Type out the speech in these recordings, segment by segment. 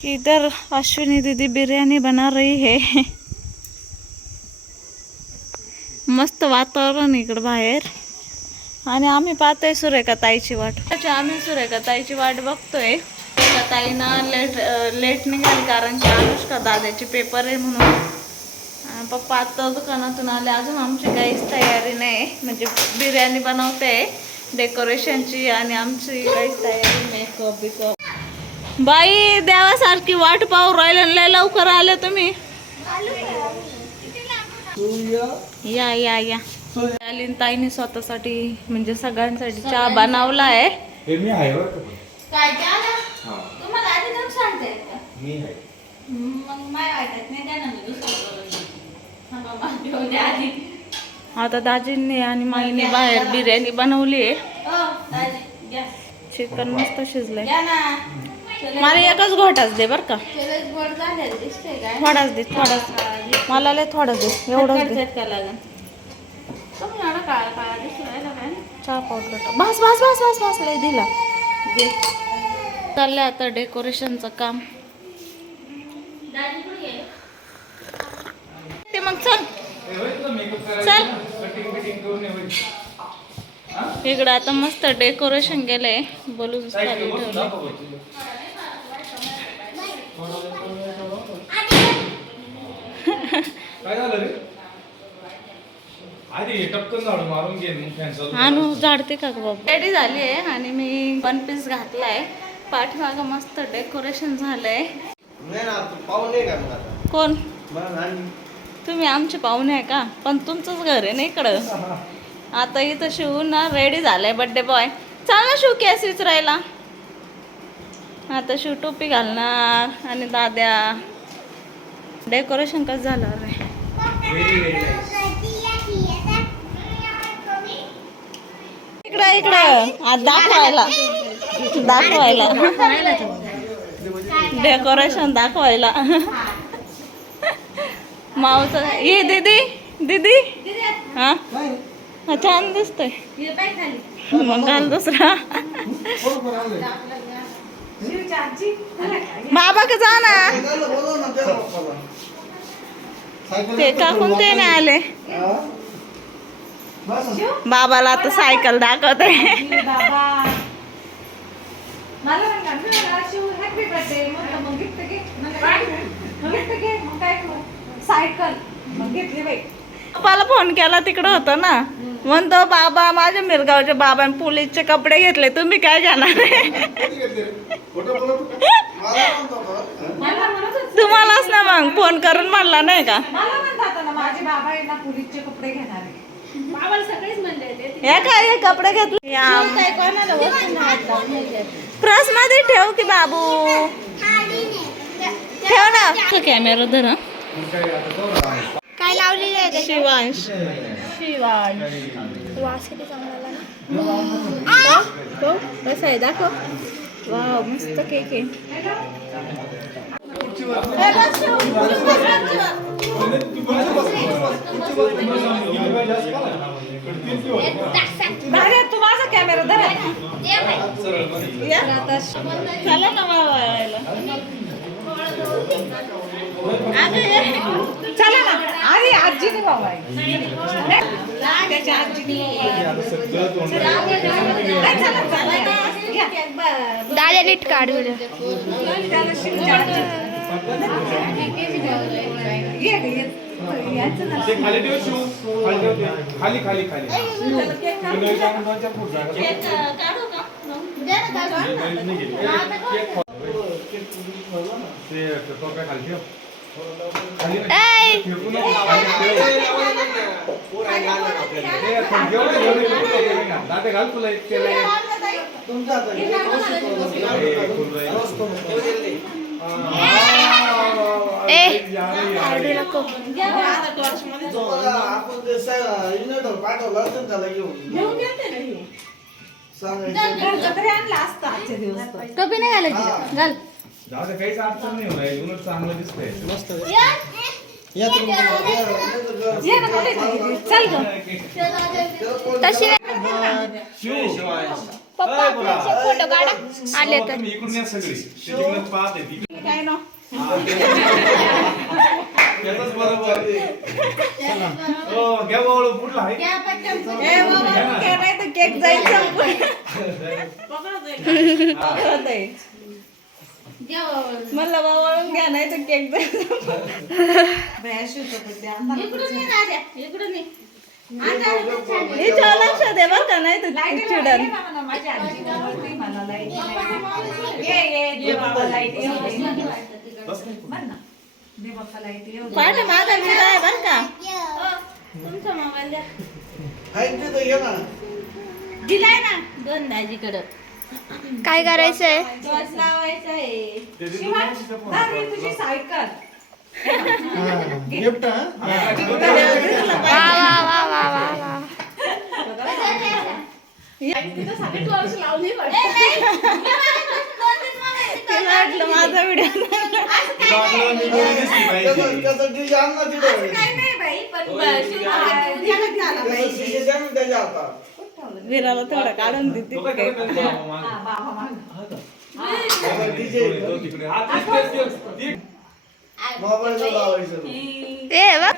इधर अश्विनी दीदी बिरयानी बना रही है। मस्त वातावरण इकडं बाहेर. आणि आम्ही पाहतोय सुरेखा ताईची वाट. अच्छा आम्ही सुरेखा ताईची वाट बघतोय. ताईनं लेट लेट निघाली कारण की अनुष्का दादाचे पेपर आहे म्हणून. पप्पा आता दुकानातून आले. अजून आमची काहीच तयारी नाही. म्हणजे बिर्याणी बनवते डेकोरेशनची आणि आमची काहीच तयारी मेकअप बिकअप बाई देवासारखी वाट पाहू राहिले लय लवकर आले तुम्ही. या या या. आलीन ताईने स्वतःसाठी म्हणजे सगळ्यांसाठी चहा बनवला आहे. हे हा, आता दाजींनी आणि माईने बाहेर बिर्याणी बनवली आहे. चिकन मस्त शिजलंय. मला एकच घोटाच दे बर का. थोडाच दे थोडाच. मला लय थोडाच दे एवढंच दे. चहा पावडर. बस बस बस बस बस लय दिला. दे. चाललंय आता डेकोरेशनचं काम. ते मग चल. चल. इकडं आता मस्त डेकोरेशन केलंय बलून खाली ठेवले काय झालं रे? आधी टपकन झाडू मारून घे मग कॅन्सल आणू झाडते का गं बाबा? रेडी झाली आहे आणि मी वन पीस घातलाय. पाठीमागं मस्त डेकोरेशन झालंय. नाही ना तू पाहून नाही का मग आता? कोण? मग आणि तुम्ही आमचे पाहुणे आहे का? पण तुमचंच घर आहे ना इकडं. आता इथं शिव ना रेडी झालाय बड्डे बॉय चाल ना शिव केसीच राहिला आता शिव टोपी घालणार आणि दाद्या. डेकोरेशन कसं झालं रे? इकडं इकडं. आज दाखवायला. दाखवायला. डेकोरेशन दाखवायला. मावच ये दीदी दीदी. हा? हा छान दिसतोय. मग घाल दुसरा. बाबा का जा ना बोलव ना त्या पप्पाला. सायकल ते काकून ते नाही आले. बाबाला आता सायकल दाखवत. आहे पप्पाला फोन केला तिकडं होतं ना. म्हणतो बाबा माझ्या मिरगावच्या बाबाने पोलीसचे कपडे घेतले. तुम्ही काय घेणार कधी घेतले रे? खोटं बोलत होता? मला म्हणतो होता. मग फोन करून म्हणला नाही का? मला म्हणतात ना माझे बाबा आहे ना पोलीसचे कपडे घेणार आहे. हे काय हे कपडे घेतले? प्रसमध्ये ठेव की बाबू. ठेव ना. कॅमेरा धर हं. काय लावलेलं आहे शिवांश. वासरी चांगला कसं आहे दाखव. वाव मस्त केक आहे. तू माझा कॅमेरा धर. चला ना ये. चला ना. अरे आजीने बाबा. त्याच्या आजीने. दादा नीट काढ खाली ठेव शिव खाली ठेव ते. खाली खाली खाली दोनच्या पुढं जागा नाही गेली. केक खा. ते खाली ठेव खाली नाही. फेकू नको. ये. दादा घाल तुला एक केलं. हे, फुल राहील. ए. यार, यार, यार. जो मला आपण ते सा- इन्व्हर्टर पाठवलं असेल त्याला घेऊन घेऊन गेलते ना हे. सांगायचं घरचं तरी आणलं असतं आजचे दिवस तर. टोपी नाही घालायची घाल जाऊ दे, काहीच अडचण नाही होणार उलट चांगलं दिसतंय मस्त या तुम्ही ये ना, खाली घे. चल ग तशी शिव पप्पा फोटो काढा आले तर तुम्ही इकडून या सगळी ते तिकडे पाहते ती काय ना त्याचंच बरोबर हो घ्या बाबा पुढला आहे? ए बाबा काय नाही तर केक जाईल आहे. मला बाबा घ्या नाही तर केक जाईल आता. हिच्यावर लक्ष दे बरं का नाही तर चिडल माझ्या पाठ माझा विडा आहे बरं का? तुमचा मोबाईल द्या. दिलाय ना दोन दाजीकडं. काय करायचंय? टॉर्च लावायचा आहे ते दिली शिवाय, मावशीच्या फोन. दादी, तुझी सायकल. गिफ्ट हा? वा वा वा वा वा वा. तिला वाटलं माझा व्हिडिओ? त्याचं द्या ना त्याच्या हातात. विराला थोडं काढून देते. हा, बाबा माग. त्याचं DJ. हा, लावायचं ए वा.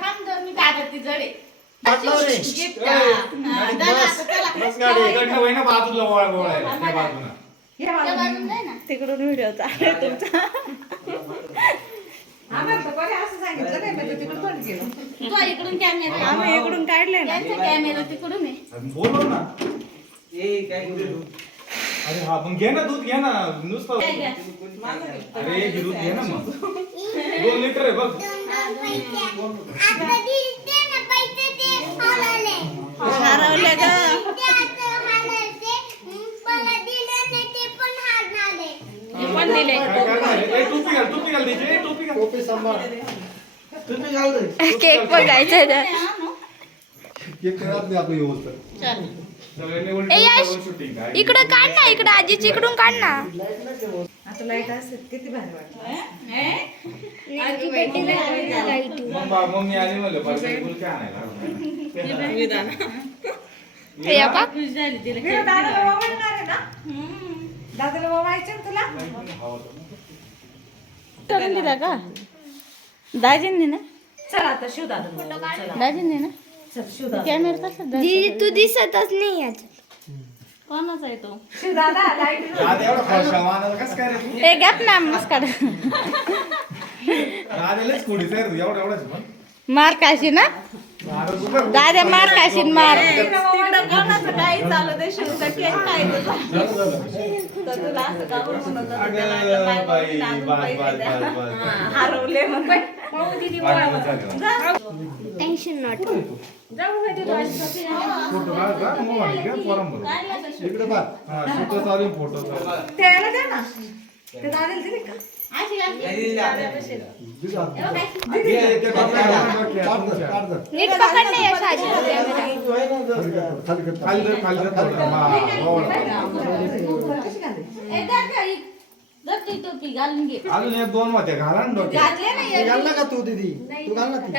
वळी बाजूला वळ- वळायला, त्या बाजूला. चालू नाही. म्हणजे तिकडे पण गेलो. इकडून कॅमेरा आम्ही इकडून काढले ना. त्यांचा कॅमेरा तिकडून आहे. ना. अरे हा मग घे ना दूध घे ना. नुसतं अरे एक दूध घे ना मग. दोन लिटर आहे बघ. हरवले ग पण दिले काय करणार आहे? ए, टोपी घाल टोपी घाल तिची, ए, टोपी घाल टोपी सांभाळ तुम्ही घाल रे केक काय? इकडं काढ ना इकडं आजीची इकडून काढ ना. आता लाइट असेल किती भारी वाटत दादाला ना? तुला करून दिला का? दाजींनी ना? चल आता शिव दादा दाजींनी ना? चल शिव दादा. कॅमेरा कसा तू दिसतच नाही आज कोणाचा आहे तो? शिव दादा लाइट दादा एवढा फरशा मानायला कसं काय रे ए गॅप ना नमस्कार. दादालाच कुडीच आहे रे, एवढा एवढाच पण मार काशी ना? दादा मार काशीन मार तिकडं कोणाचं काही चालू दे शिवचा केक काय तुझा तर तुला असं का बरं म्हणत होतं? त्याला वाटलं अगं बाई बाई, बहिणीला अजून बास, पैसे बास, द्या. बास, बास, बास. हरवले मग. टेन्शन नॉट फोटो काढ का? हा, फोटो चालू आहे, फोटो चालू आहे. त्याला द्या ना ते दादाला दिले का हा, अजून एक दोन घाला ना डोक्यात. घाल ना का तू दीदी तू घाल ना ती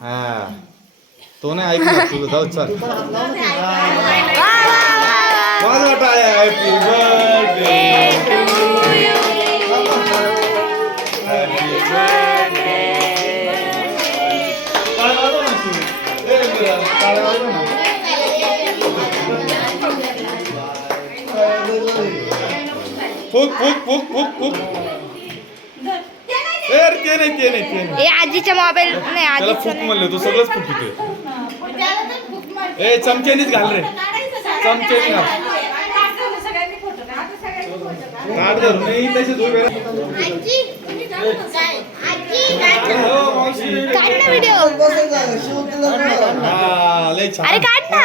हा नाही ऐकणार तुझं जाऊ चल माझा टाळ्या हॅपी बर्थडे हॅपी फुक फुक फुक फुक फुक ए, अरे ते नाही ते नाही ते नाही. ए आजीचा मोबाईल नाही त्याला आजीचा फुक म्हणलं तू सगळंच फुक होते ए चमच्यानीच घाल रे. चमच्यानी घाल. काढ काढ धरून. नाही तसेच उभे राहा. हो, मावशी. काढ ना व्हिडिओ हा. अरे काढ ना.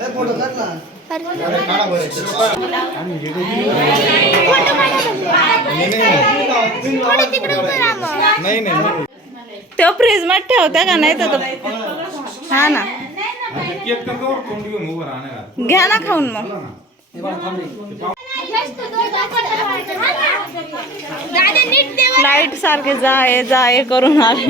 ए फोटो काढ ना. नाही, नाही, तो फ्रीजमध्ये ठेवता का नाही तर तो- हा ना. घ्या ना खाऊन मग. लाइट सारखे जाय जाय करून आले.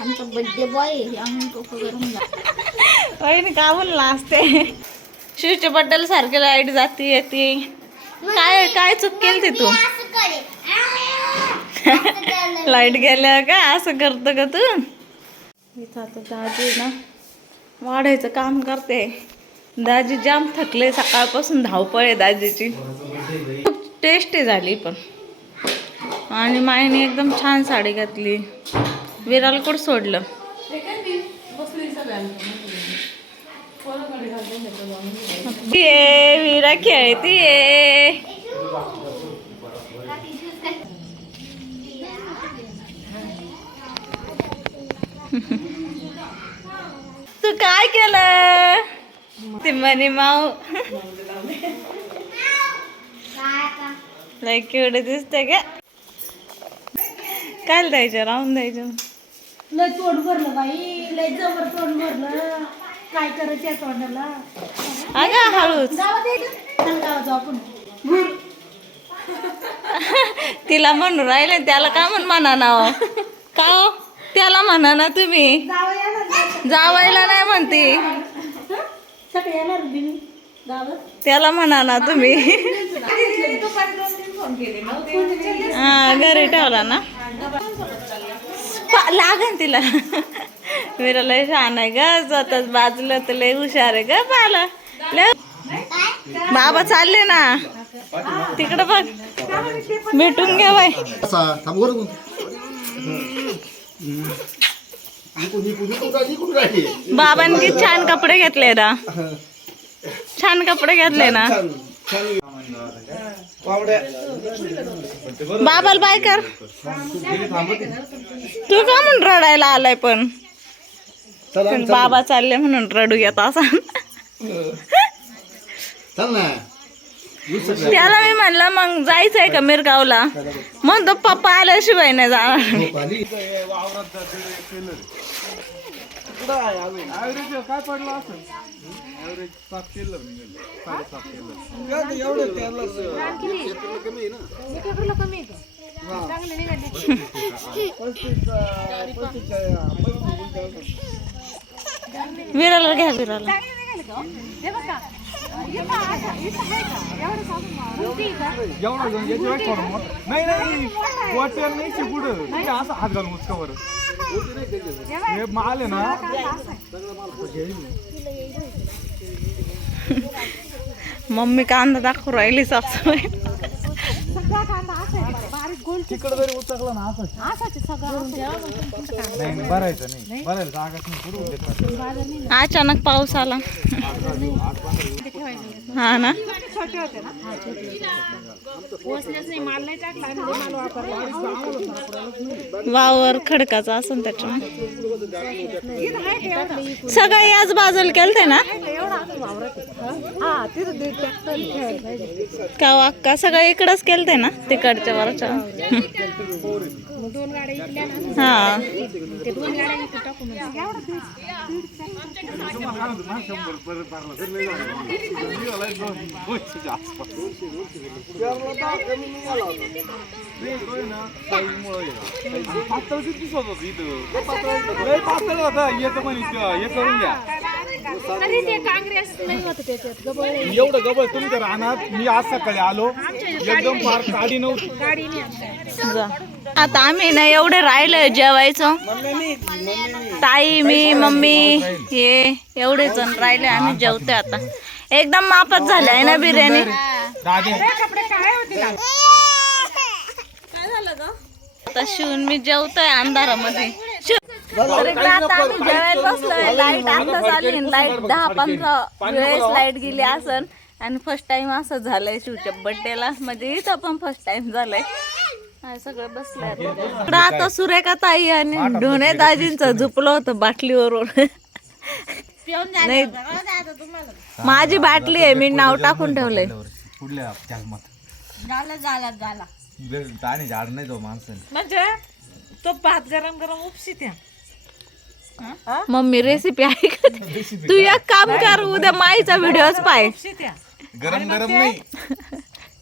आमचा बॉय आम्ही का म्हणला असते शिवच्या बड्डेला सारखे लाइट जाती येते. काय काय चूक केली तू लाइट गेल्या का? असं करतं का तू? इथं आता दाजी ना वाढायचं काम करते. दाजी जाम थकले सकाळपासून धावपळ आहे दाजीची. खूप टेस्टी झाली पण. आणि मायने एकदम छान साडी घातली. विराला सोडलं? ये विरा खेळतीये. तू काय केलं ते मनी माऊ. केवढे दिसते का काय द्यायचं? राहून द्यायचं. लय तोंड भरलं बाई. लय जबर तोंड भरलं. काय करायचं या तोंडाला? अगं हळूच. आपण. तिला म्हणून राहिले त्याला का म्हण म्हणा ना? का हो? त्याला म्हणा ना तुम्ही. जावायला नाही म्हणते. त्याला म्हणा ना तुम्ही. हा घरी ठेवला ना. पा- लागन तिला. मेरा लय छान आहे ग स्वतःच बाजूला तर लय हुशार आहे ग बाला. लय बाबा चालले ना. तिकडं बघ. भेटून घ्या बाई. बाबांनी छान कपडे घेतले ना छान कपडे घेतले ना. बाबाला बाय कर. तू का म्हणून रडायला आलाय पण? बाबा चालले म्हणून रडू येत असा. त्याला मी म्हणलं मग जायचं आहे का मिरगावला? म्हणतो पप्पा आल्याशिवाय नाही जाणार. काय पडलं सात केलं साडेसात केलं विराला घ्या विराला एवढा घेऊन याच्यावर थोडं मोठं. नाही नाही वाटेल नाही पुढं नाही असं हात घालून उचकावर हे माल आहे ना. मम्मी कांदा दाखवू राहिली तिकडं जरी उचकलं ना असं. नाही नाही भरायचं नाही. भरायला जागाच नाही पुढे देतात अचानक पाऊस आला. हा ना? वावर खडकाचा असं त्याच्या. सगळं याच बाजूला केलते ना? का हो वाक्का सगळं इकडंच केलते ना तिकडच्या वरच्या? हा. पातळ दिसत होतं इथं लय पातळ येतं इथं, हे करून घ्या एवढं गबळ मी आज सकाळी आलो. एकदम फार गाडी नव्हती. आता आम्ही ना एवढं राहिलं जेवायचं. ताई मी मम्मी हे एवढे जण राहिले आम्ही जेवतोय आता. एकदम मापात झाले आहे ना बिर्याणी? दादे. आता शिवून मी जेवतोय अंधारामध्ये. लाइट आता झाली लाइट दहा पंधरा वेळेस लाइट गेली असन. आणि फर्स्ट टाइम असं झालंय शिवच्या बर्थडेला म्हणजे इथं पण फर्स्ट टाइम झालंय. सगळं बसलंय आता. सुरेखा ताई आणि ढोणे दाजींचं झुपलं होतं बाटलीवरून. नाही. माझी बाटली आहे मी नाव टाकून ठेवलंय. पुढल्या जन्मात झालं झालं झालं. आणि झाड नाही तो माणसं म्हणजे तो भात गरम गरम उपशी त्या मम्मी रेसिपी आहे. का ती? तू एक काम कर उद्या माईचा व्हिडिओच पाय. उपशी त्या गरम गरम नाही.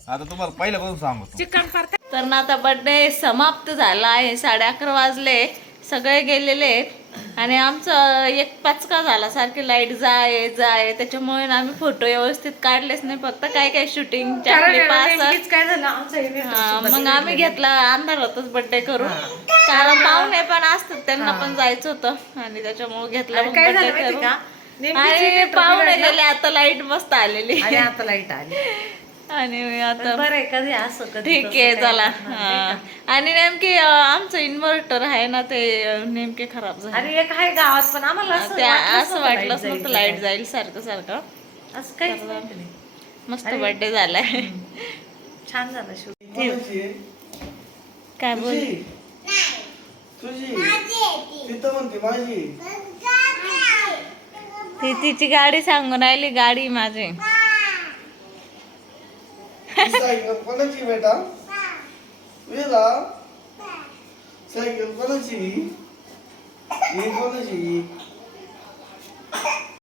आता तुम्हाला पहिल्यापासून सांगतो. चिकन परत तर ना आता बर्थडे समाप्त झाला आहे साडे अकरा वाजले. सगळे गेलेले आहेत. आणि आमचं एक पाचका झाला सारखी लाइट जाय जाय. त्याच्यामुळे आम्ही फोटो व्यवस्थित काढलेच नाही फक्त काय काय शूटिंग मग आम्ही घेतला अंधारातच बर्थडे करून. कारण पाहुणे पण असतात त्यांना पण जायचं होतं. आणि त्याच्यामुळे घेतला करून. हे आणि पाहुणे. गेले आता लाइट मस्त आलेली. आता लाइट आली. आणि आता बरं आहे कधी असं कधी ठीक आहे चला? आणि नेमकी आमचं इन्व्हर्टर आहे ना ते नेमके खराब झाले. आणि एक आहे गावात पण आम्हाला असं असं नव्हतं लाइट का जाईल. सारखं सारखं. काय. असं नाही. मस्त बर्थडे झालाय. छान झालं आहे? काय बोल? ती तिची गाडी सांगून राहिली गाडी माझी. साइकिल कौन सी बेटा बेटा साइकिल कौन सी ये कौन सी